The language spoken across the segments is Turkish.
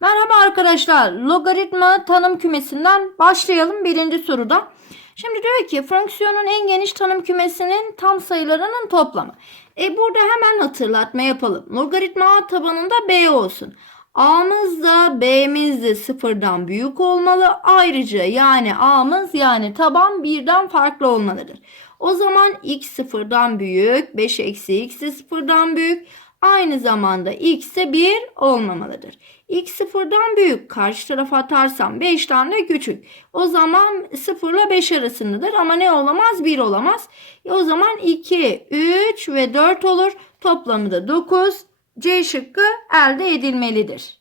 Merhaba arkadaşlar. Logaritma tanım kümesinden başlayalım birinci soruda. Şimdi diyor ki fonksiyonun en geniş tanım kümesinin tam sayılarının toplamı. E burada hemen hatırlatma yapalım. Logaritma a tabanında b olsun. A'mız da B'miz de sıfırdan büyük olmalı. Ayrıca yani A'mız yani taban birden farklı olmalıdır. O zaman x sıfırdan büyük, 5 eksi x de sıfırdan büyük. Aynı zamanda x de 1 olmamalıdır. x sıfırdan büyük karşı tarafa atarsam 5'ten de küçük. O zaman 0 ile 5 arasındadır ama ne olamaz? 1 olamaz. E o zaman 2, 3 ve 4 olur. Toplamı da 9. C şıkkı elde edilmelidir.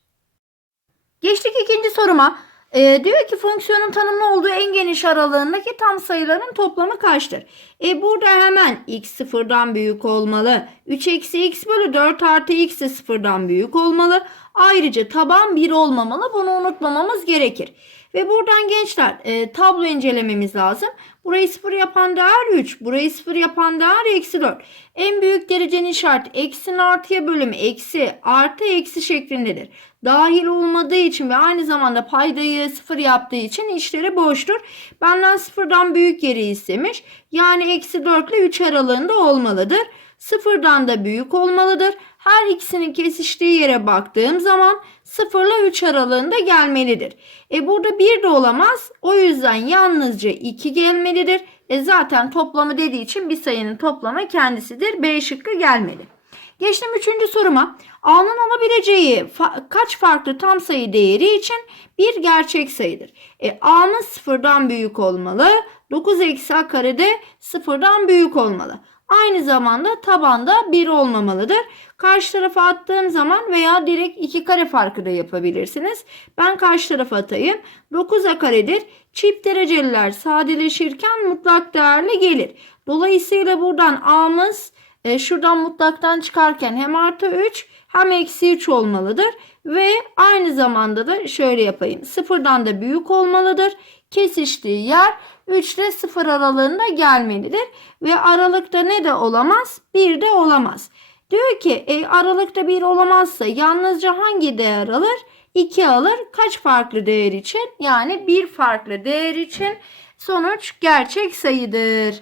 Geçtik ikinci soruma. Ee, diyor ki fonksiyonun tanımlı olduğu en geniş aralığındaki tam sayıların toplamı kaçtır? E burada hemen x sıfırdan büyük olmalı. 3 eksi x bölü 4 artı x de sıfırdan büyük olmalı. Ayrıca taban 1 olmamalı. Bunu unutmamamız gerekir. Ve buradan gençler e, tablo incelememiz lazım. Burayı 0 yapan değer 3. Burayı 0 yapan değer eksi 4. En büyük derecenin işareti eksinin artıya bölümü eksi artı eksi şeklindedir. Dahil olmadığı için ve aynı zamanda paydayı 0 yaptığı için işleri boştur. Benden sıfırdan büyük yeri istemiş. Yani eksi 4 ile 3 aralığında olmalıdır. Sıfırdan da büyük olmalıdır. Her ikisinin kesiştiği yere baktığım zaman 0 ile 3 aralığında gelmelidir. E burada 1 de olamaz. O yüzden yalnızca 2 gelmelidir. E zaten toplamı dediği için bir sayının toplamı kendisidir. B şıkkı gelmeli. Geçtim üçüncü soruma. A'nın alabileceği fa- kaç farklı tam sayı değeri için bir gerçek sayıdır. E, A'mız sıfırdan büyük olmalı. 9 eksi A kare de sıfırdan büyük olmalı. Aynı zamanda tabanda 1 olmamalıdır. Karşı tarafa attığım zaman veya direkt 2 kare farkı da yapabilirsiniz. Ben karşı tarafa atayım. 9A karedir. Çift dereceliler sadeleşirken mutlak değerli gelir. Dolayısıyla buradan A'mız e, şuradan mutlaktan çıkarken hem artı 3 hem eksi 3 olmalıdır. Ve aynı zamanda da şöyle yapayım. Sıfırdan da büyük olmalıdır. Kesiştiği yer 3 ile 0 aralığında gelmelidir. Ve aralıkta ne de olamaz? 1 de olamaz. Diyor ki e, aralıkta 1 olamazsa yalnızca hangi değer alır? 2 alır. Kaç farklı değer için? Yani bir farklı değer için sonuç gerçek sayıdır.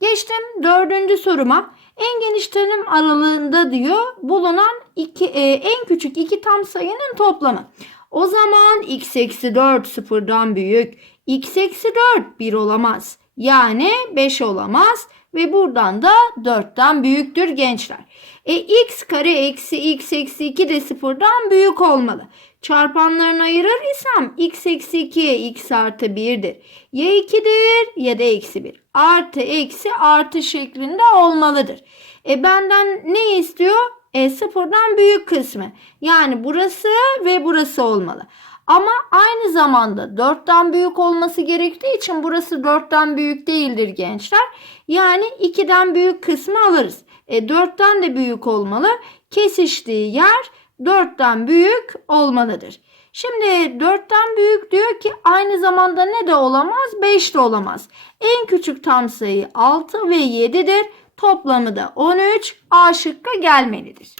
Geçtim dördüncü soruma. En geniş tanım aralığında diyor bulunan iki, e, en küçük iki tam sayının toplamı. O zaman x eksi 4 sıfırdan büyük. x eksi 4 1 olamaz. Yani 5 olamaz. Ve buradan da 4'ten büyüktür gençler. E x kare eksi x eksi 2 de sıfırdan büyük olmalı. Çarpanlarını ayırır isem x eksi 2'ye x artı 1'dir. Ya 2'dir ya da eksi 1. Artı eksi artı şeklinde olmalıdır. E benden ne istiyor? E sıfırdan büyük kısmı. Yani burası ve burası olmalı. Ama aynı zamanda 4'ten büyük olması gerektiği için burası 4'ten büyük değildir gençler. Yani 2'den büyük kısmı alırız. E 4'ten de büyük olmalı. Kesiştiği yer 4'ten büyük olmalıdır. Şimdi 4'ten büyük diyor ki aynı zamanda ne de olamaz? 5 de olamaz. En küçük tam sayı 6 ve 7'dir. Toplamı da 13. A şıkkı gelmelidir.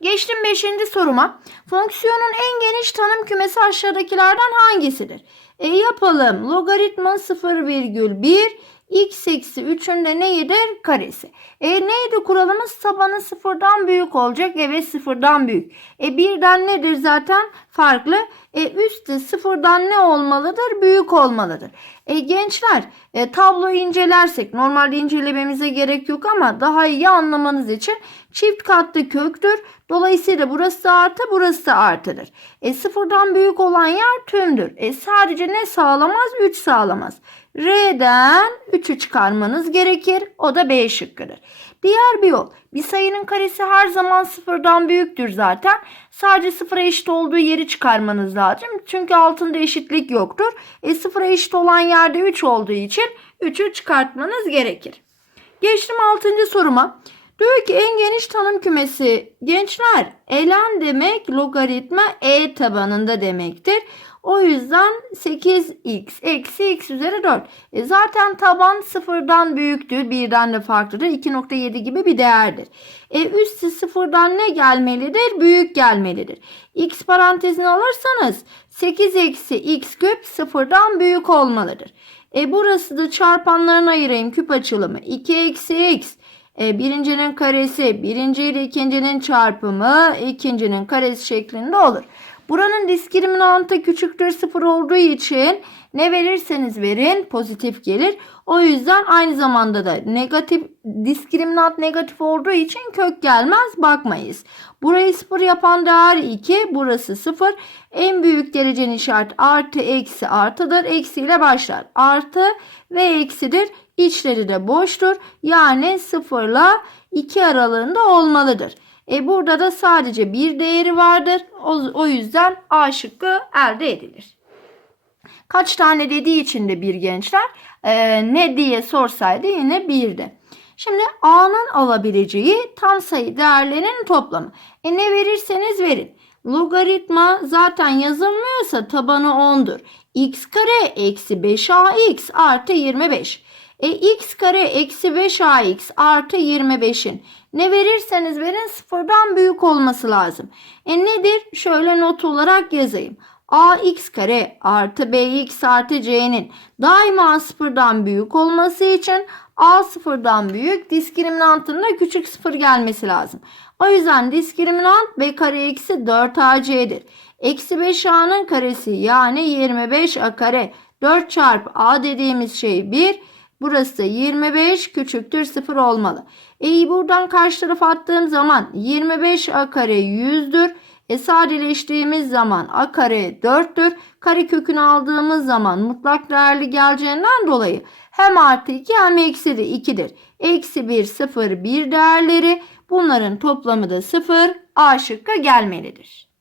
Geçtim 5. soruma. Fonksiyonun en geniş tanım kümesi aşağıdakilerden hangisidir? E yapalım. Logaritma 0,1 x eksi 3'ün de neyidir? Karesi. E neydi kuralımız? Tabanı sıfırdan büyük olacak. Evet sıfırdan büyük. E birden nedir zaten? Farklı. E üstü sıfırdan ne olmalıdır? Büyük olmalıdır. E gençler e, tabloyu incelersek normalde incelememize gerek yok ama daha iyi anlamanız için çift katlı köktür. Dolayısıyla burası artı burası artıdır. E sıfırdan büyük olan yer tümdür. E sadece ne sağlamaz? 3 sağlamaz. R'den 3'ü çıkarmanız gerekir. O da B şıkkıdır. Diğer bir yol. Bir sayının karesi her zaman sıfırdan büyüktür zaten. Sadece sıfıra eşit olduğu yeri çıkarmanız lazım. Çünkü altında eşitlik yoktur. E sıfıra eşit olan yerde 3 olduğu için 3'ü çıkartmanız gerekir. Geçtim 6. soruma. Diyor ki en geniş tanım kümesi gençler elen demek logaritma e tabanında demektir. O yüzden 8x eksi x üzeri 4. E zaten taban sıfırdan büyüktür. Birden de farklıdır. 2.7 gibi bir değerdir. E üstü sıfırdan ne gelmelidir? Büyük gelmelidir. x parantezini alırsanız 8 eksi x küp sıfırdan büyük olmalıdır. E burası da çarpanlarına ayırayım küp açılımı. 2 eksi x e, birincinin karesi birinci ile ikincinin çarpımı ikincinin karesi şeklinde olur. Buranın diskriminantı küçüktür sıfır olduğu için ne verirseniz verin pozitif gelir. O yüzden aynı zamanda da negatif diskriminant negatif olduğu için kök gelmez bakmayız. Burayı sıfır yapan değer 2 burası 0. En büyük derecenin işareti artı eksi artıdır. Eksi ile başlar. Artı ve eksidir. İçleri de boştur. Yani 0 ile 2 aralığında olmalıdır. E burada da sadece bir değeri vardır. O, o yüzden A şıkkı elde edilir. Kaç tane dediği için de bir gençler e, ne diye sorsaydı yine birdi. Şimdi A'nın alabileceği tam sayı değerlerinin toplamı. E ne verirseniz verin. Logaritma zaten yazılmıyorsa tabanı 10'dur. x kare eksi 5ax artı 25. E x kare eksi 5ax artı 25'in ne verirseniz verin sıfırdan büyük olması lazım. E nedir? Şöyle not olarak yazayım. ax kare artı bx artı c'nin daima sıfırdan büyük olması için a sıfırdan büyük diskriminantın da küçük sıfır gelmesi lazım. O yüzden diskriminant b kare eksi 4ac'dir. Eksi 5a'nın karesi yani 25a kare 4 çarpı a dediğimiz şey 1. Burası 25 küçüktür 0 olmalı. E'yi buradan karşı tarafa attığım zaman 25 a kare 100'dür. E sadeleştiğimiz zaman a kare 4'tür. Kare kökünü aldığımız zaman mutlak değerli geleceğinden dolayı hem artı 2 hem eksi de 2'dir. Eksi 1, 0, 1 değerleri bunların toplamı da 0 A şıkkı gelmelidir.